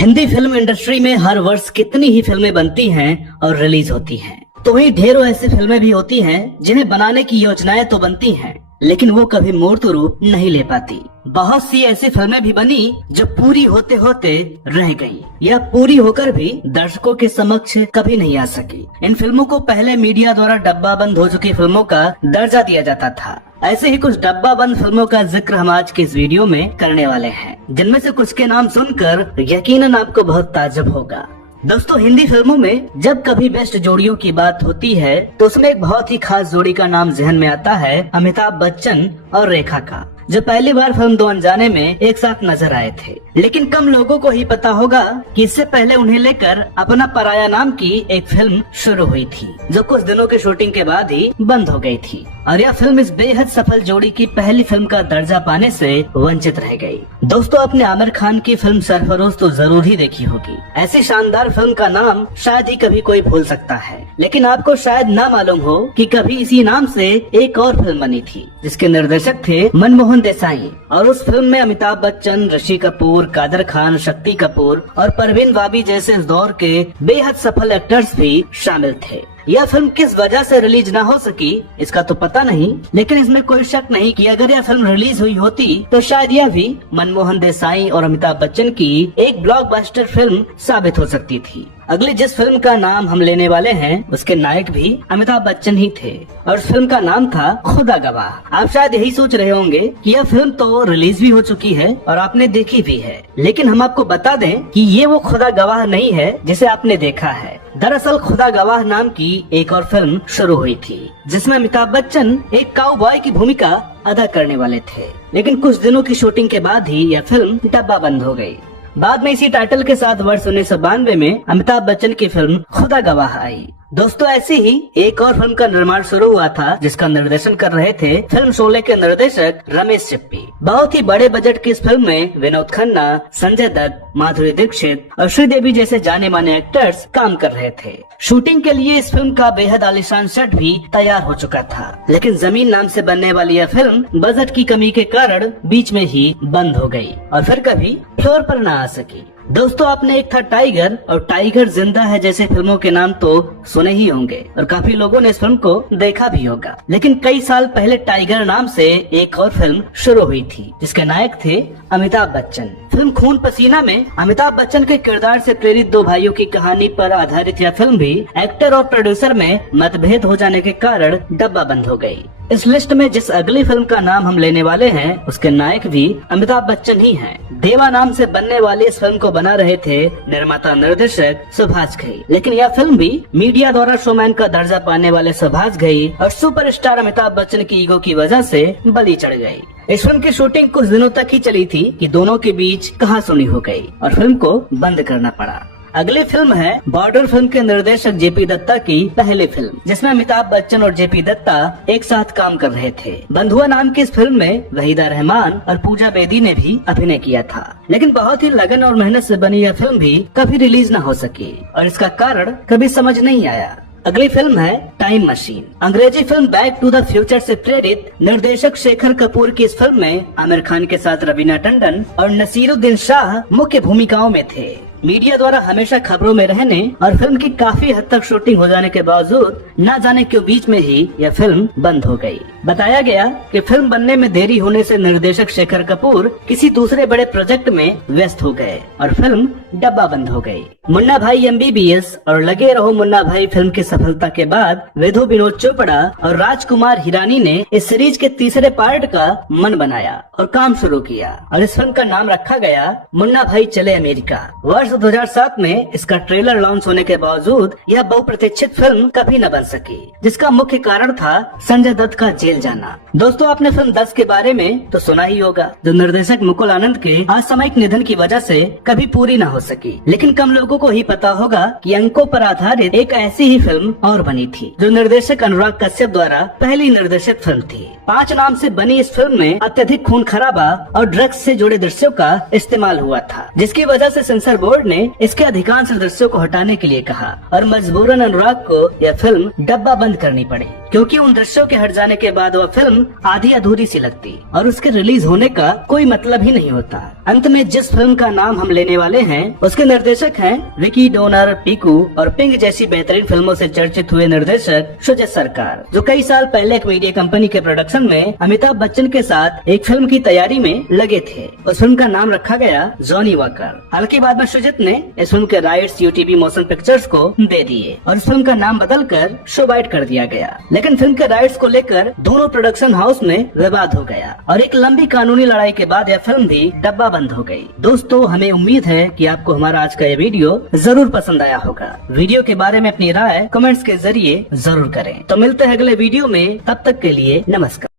Hindi film industry में हर वर्ष कितनी ही फिल्में बनती हैं और रिलीज होती हैं, तो वहीं ढेरों ऐसी फिल्में भी होती हैं जिन्हें बनाने की योजनाएं तो बनती हैं, लेकिन वो कभी मूर्त रूप नहीं ले पाती। बहुत सी ऐसी फिल्में भी बनी जो पूरी होते होते रह गईं या पूरी होकर भी दर्शकों के समक्ष कभी नहीं आ सकी। इन फिल्मों को पहले मीडिया द्वारा डब्बा बंद हो चुकी फिल्मों का दर्जा दिया जाता था। ऐसे ही कुछ डब्बा बंद फिल्मों का जिक्र हम आज के इस वीडियो में करने वाले हैं, जिनमें से कुछ के नाम सुनकर यकीनन आपको बहुत ताज्जुब होगा। दोस्तों, हिंदी फिल्मों में जब कभी बेस्ट जोड़ियों की बात होती है तो उसमें एक बहुत ही खास जोड़ी का नाम जहन में आता है, अमिताभ बच्चन और रेखा का, जो पहली बार फिल्म दो अनजाने में एक साथ नजर आए थे। लेकिन कम लोगों को ही पता होगा कि इससे पहले उन्हें लेकर अपना पराया नाम की एक फिल्म शुरू हुई थी, जो कुछ दिनों के शूटिंग के बाद ही बंद हो गई थी, और यह फिल्म इस बेहद सफल जोड़ी की पहली फिल्म का दर्जा पाने से वंचित रह गई। दोस्तों, आपने आमिर खान की फिल्म सरफरोश तो जरूर ही देखी होगी। ऐसी शानदार फिल्म का नाम शायद ही कभी कोई भूल सकता है, लेकिन आपको शायद ना मालूम हो कि कभी इसी नाम से एक और फिल्म बनी थी, जिसके निर्देशक थे मनमोहन देसाई, और उस फिल्म में अमिताभ बच्चन, ऋषि कपूर, कादर खान, शक्ति कपूर और परवीन बाबी जैसे इस दौर के बेहद सफल एक्टर्स भी शामिल थे। यह फिल्म किस वजह से रिलीज ना हो सकी इसका तो पता नहीं, लेकिन इसमें कोई शक नहीं कि अगर यह फिल्म रिलीज हुई होती तो शायद यह भी मनमोहन देसाई और अमिताभ बच्चन की एक ब्लॉकबस्टर फिल्म साबित हो सकती थी। अगली जिस फिल्म का नाम हम लेने वाले हैं उसके नायक भी अमिताभ बच्चन ही थे, और उस फिल्म का नाम था खुदा गवाह। आप शायद यही सोच रहे होंगे कि यह फिल्म तो रिलीज भी हो चुकी है और आपने देखी भी है, लेकिन हम आपको बता दें कि ये वो खुदा गवाह नहीं है जिसे आपने देखा है। दरअसल खुदा गवाह नाम की एक और फिल्म शुरू हुई थी, जिसमें अमिताभ बच्चन एक काउबॉय की भूमिका अदा करने वाले थे, लेकिन कुछ दिनों की शूटिंग के बाद ही यह फिल्म डब्बा बंद हो गई। बाद में इसी टाइटल के साथ वर्ष 1992 में अमिताभ बच्चन की फिल्म खुदा गवाह आई। दोस्तों, ऐसी ही एक और फिल्म का निर्माण शुरू हुआ था, जिसका निर्देशन कर रहे थे फिल्म शोले के निर्देशक रमेश चिप्पी। बहुत ही बड़े बजट की इस फिल्म में विनोद खन्ना, संजय दत्त, माधुरी दीक्षित और श्रीदेवी जैसे जाने माने एक्टर्स काम कर रहे थे। शूटिंग के लिए इस फिल्म का बेहद आलीशान सेट भी तैयार हो चुका था, लेकिन जमीन नाम से बनने वाली यह फिल्म बजट की कमी के कारण बीच में ही बंद हो गई और फिर कभी फ्लोर पर न आ सकी। दोस्तों, आपने एक था टाइगर और टाइगर जिंदा है जैसे फिल्मों के नाम तो सुने ही होंगे, और काफी लोगों ने इस फिल्म को देखा भी होगा। लेकिन कई साल पहले टाइगर नाम से एक और फिल्म शुरू हुई थी, जिसके नायक थे अमिताभ बच्चन। फिल्म खून पसीना में अमिताभ बच्चन के किरदार से प्रेरित दो भाइयों की कहानी पर आधारित यह फिल्म भी एक्टर और प्रोड्यूसर में मतभेद हो जाने के कारण डब्बा बंद हो गई। इस लिस्ट में जिस अगली फिल्म का नाम हम लेने वाले हैं उसके नायक भी अमिताभ बच्चन ही हैं। देवा नाम से बनने वाली इस फिल्म को बना रहे थे निर्माता निर्देशक सुभाष घई, लेकिन यह फिल्म भी मीडिया द्वारा शोमैन का दर्जा पाने वाले सुभाष घई और सुपरस्टार अमिताभ बच्चन की ईगो की वजह से बलि चढ़ गई। इस फिल्म की शूटिंग कुछ दिनों तक ही चली थी कि दोनों के बीच कहासुनी हो गई और फिल्म को बंद करना पड़ा। अगली फिल्म है बॉर्डर फिल्म के निर्देशक जेपी दत्ता की पहली फिल्म, जिसमें अमिताभ बच्चन और जेपी दत्ता एक साथ काम कर रहे थे। बंधुआ नाम की इस फिल्म में वहीदा रहमान और पूजा बेदी ने भी अभिनय किया था, लेकिन बहुत ही लगन और मेहनत से बनी यह फिल्म भी कभी रिलीज न हो सकी और इसका कारण कभी समझ नहीं आया। अगली फिल्म है टाइम मशीन। अंग्रेजी film back to the future से प्रेरित निर्देशक शेखर कपूर की इस फिल्म में आमिर खान के साथ रवीना टंडन और नसीरुद्दीन शाह मुख्य भूमिकाओं में थे। मीडिया द्वारा हमेशा खबरों में रहने और फिल्म की काफी हद तक शूटिंग हो जाने के बावजूद न जाने क्यों बीच में ही यह फिल्म बंद हो गई। बताया गया कि फिल्म बनने में देरी होने से निर्देशक शेखर कपूर किसी दूसरे बड़े प्रोजेक्ट में व्यस्त हो गए और फिल्म डब्बा बंद हो गई। मुन्ना भाई MBBS और लगे रहो मुन्ना भाई फिल्म की सफलता के बाद विधु विनोद चोपड़ा और राजकुमार हिरानी ने इस सीरीज के तीसरे पार्ट का मन बनाया और काम शुरू किया, और इस फिल्म का नाम रखा गया मुन्ना भाई चले अमेरिका। वर्ष 2007 में इसका ट्रेलर लॉन्च होने के बावजूद यह बहुप्रतीक्षित फिल्म कभी न बन सकी, जिसका मुख्य कारण था संजय दत्त का जेल जाना। दोस्तों, आपने फिल्म 10 के बारे में तो सुना ही होगा, जो निर्देशक मुकुल आनंद के असामयिक निधन की वजह से कभी पूरी न हो सकी। लेकिन कम लोगों को ही पता होगा कि अंकों पर आधारित एक ऐसी ही फिल्म और बनी थी, जो निर्देशक अनुराग कश्यप द्वारा पहली निर्देशित फिल्म थी। 5 नाम से बनी इस फिल्म में अत्यधिक खून खराबा और ड्रग्स से जुड़े दृश्यों का इस्तेमाल हुआ था, जिसकी वजह से सेंसर बोर्ड ने इसके अधिकांश दृश्यों को हटाने के लिए कहा और मजबूरन अनुराग को यह फिल्म डब्बा बंद करनी पड़ी। क्योंकि उन दृश्यों के हट जाने के बाद वह फिल्म आधी अधूरी सी लगती और उसके रिलीज होने का कोई मतलब ही नहीं होता। अंत में जिस फिल्म का नाम हम लेने वाले हैं उसके निर्देशक हैं विकी डोनर, पीकू और पिंक जैसी बेहतरीन फिल्मों से चर्चित हुए निर्देशक सुजीत सरकार, जो कई साल पहले एक मीडिया कंपनी के प्रोडक्शन में अमिताभ बच्चन के साथ एक फिल्म की तैयारी में लगे थे। उस फिल्म का नाम रखा गया जॉनी वॉकर। हालांकि बाद में सुजीत ने इस फिल्म के राइट्स यूटीवी मोशन पिक्चर्स को दे दिए और इस फिल्म का नाम बदलकर शो बाइट कर दिया गया। लेकिन फिल्म के राइट्स को लेकर दोनों प्रोडक्शन हाउस में विवाद हो गया और एक लंबी कानूनी लड़ाई के बाद यह फिल्म भी डब्बा बंद हो गई। दोस्तों, हमें उम्मीद है कि आपको हमारा आज का ये वीडियो जरूर पसंद आया होगा। वीडियो के बारे में अपनी राय कमेंट्स के जरिए जरूर करें। तो मिलते हैं अगले वीडियो में, तब तक के लिए नमस्कार।